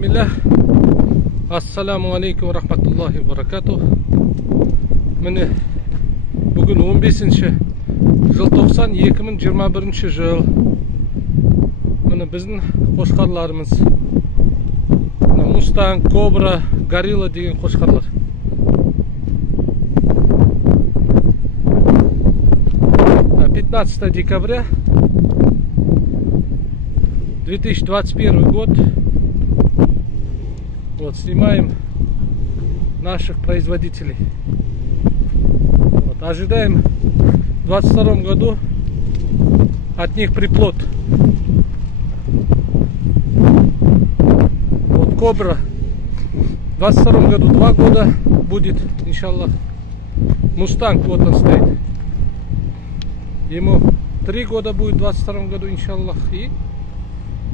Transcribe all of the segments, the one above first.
Bismillah. Assalamu alaikum wa rahmatullahi wa barakatuh. Mine bugün 15-желтоқсан 2021 жыл. Mine bizning qo'shqarlarimiz. Mustang, Cobra, Gorilla degan qo'shqarlar. Декабря 2021 год. Вот, снимаем наших производителей. Вот, ожидаем в 2022 году от них приплод. Вот Кобра в 2022 году 2 года будет, иншаллах. Мустанг, вот он стоит. Ему 3 года будет в 2022 году, иншаллах. И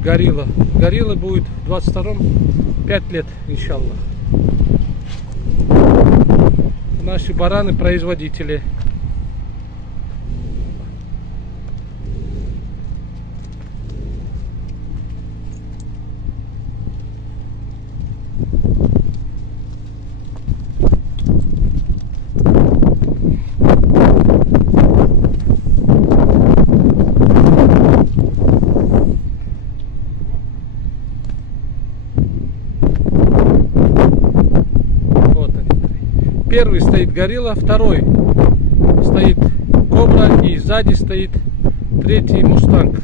Горилла. Горилла будет в 2022 5 лет, иншаллах. Наши бараны-производители. Первый стоит Горилла, второй стоит Кобра и сзади стоит третий Мустанг.